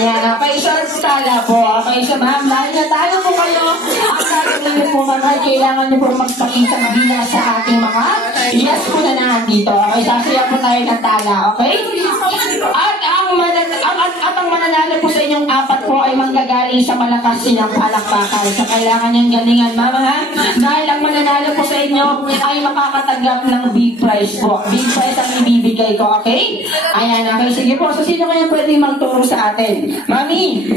Ayan, okay, so tala po. Okay, so ma'am, dahil natalo po kayo, ang gagawin niyo po ma'am, kailangan niyo po magpakita bilang sa ating mga yes po na nandito. Okay, sasaya po tayo ng tala, okay? At ang mananalo po sa inyong apat po ay manggagaling sa malakas silang palakpakan. So kailangan niyang galingan, ma'am, ha? Dahil ang mananalo po sa inyo ay makakatanggap ng big prize po. Big prize ang ibibigay ko, okay? Ayan, okay, sige po. So sino kaya pwede magturo sa atin? Mami!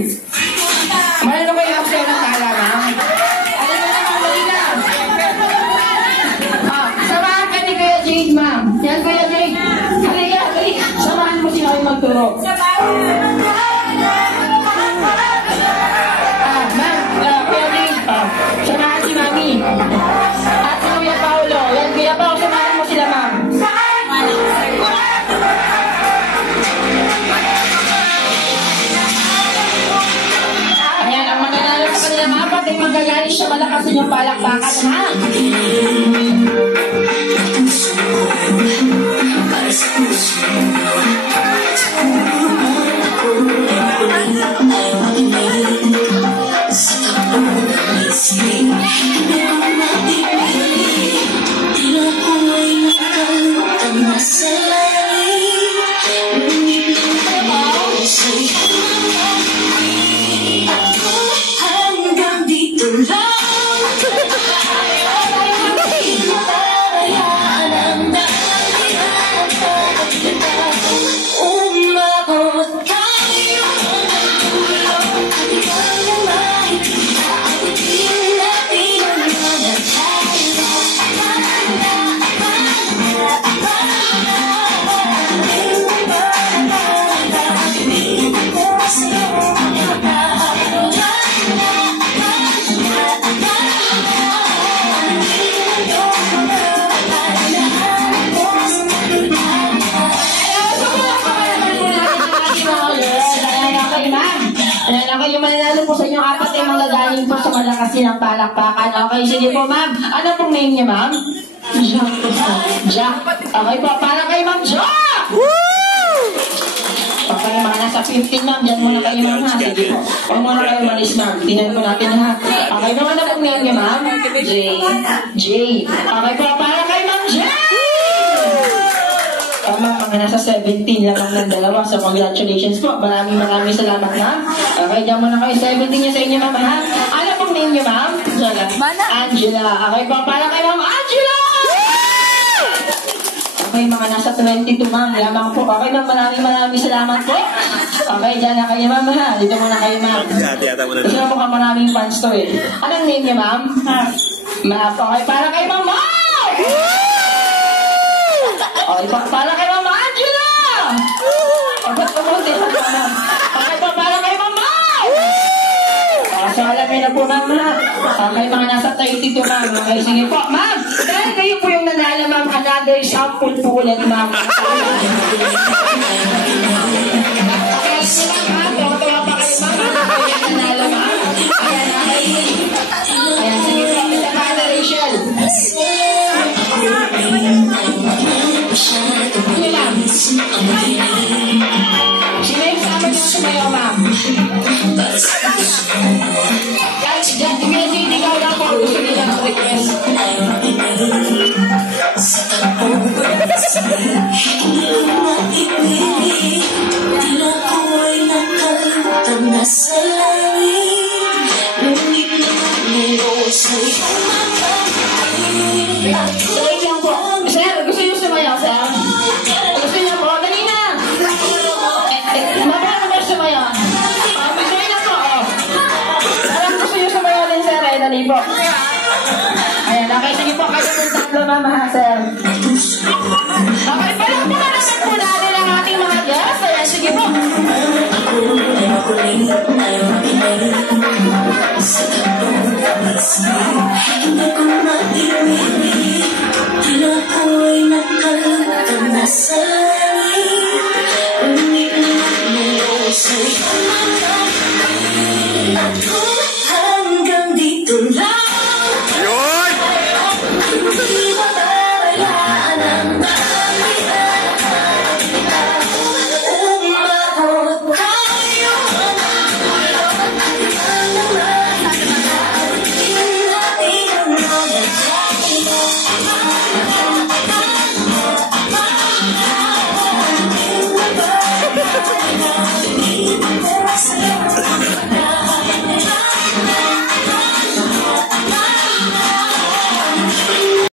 Marino kayo ang sa'yo ng tala, ma'am? Alin mo naman, Marina? Samahan ka ni Kuya Jade, ma'am. Yan, Kuya Jade. Halika. Samahan mo sila kayo magturo. Ma'am, Kuya Jade. Samahan si Mami. At si Kuya Paolo. Yan, Kuya Paolo, samahan mo sila, ma'am. Ayan, ang mananalo sa kanilang apat ay magagaling siya malakas ninyong palakpakan, ha? Yung mananalo po sa inyong apat ay manggagaling po sa malakas silang palakpakan. Okay, sige po, ma'am. Ano pong name niya, ma'am? Jack po po. Jack. Okay po, para kay Ma'am Jack! Woo! Okay, mga nasa 15, ma'am. Diyan muna kayo, ma'am, ha? Sige po. Huwag muna kayo malis, ma'am. Tingnan po natin, ha? Okay, naman na pong name niya, ma'am? Jay. Okay po, para kay Ma'am Jack! Ma'am, mga nasa 17 lamang ng dalawa. So, congratulations po. Maraming salamat, ma'am. Okay, diyan muna kayo. 17 niya sa inyo, ma'am, ha? Ano pong name niyo, ma'am? Angela. Okay po, para kay Ma'am Angela! Okay, mga nasa 22, ma'am. Lamang po. Okay, ma'am, maraming salamat po. Okay, diyan na kayo, ma'am, ha? Dito muna kayo, ma'am. Kasi na po ka maraming fans to, eh. Anong name niya, ma'am? Ma'am. Okay, para kay Ma'am Ma'am! Okay, para kay Ma'am Angela! Okay, para kay Ma'am Ma'am! So, alam niyo na po, ma'am, ha? Okay, mga nasa 32, ma'am. Okay, sige po, ma'am. Dahil kayo po yung nanalo, ma'am, another sample po ulit, ma'am. Okay, sige, ma'am. Tuwa pa kayo, ma'am. Kayo yung nanalo, ma'am. Ayan, sige po. Ito pa na, Rachel. Sige, ma'am. Sino yung sama niyo sumayaw, ma'am? Diyan, hindi ka lang po gusto nila ng request. Sorry lang po. Sir, gusto niyo sumayaw, sir? Gusto niyo po? Dali na! Mabara ba sumayaw? Gusto niyo po, parang gusto niyo sumayaw din, sir. Dali po. Ayan, okay. Sige po. Kayo ng tatlo, mama, ha, sir. Okay, parang po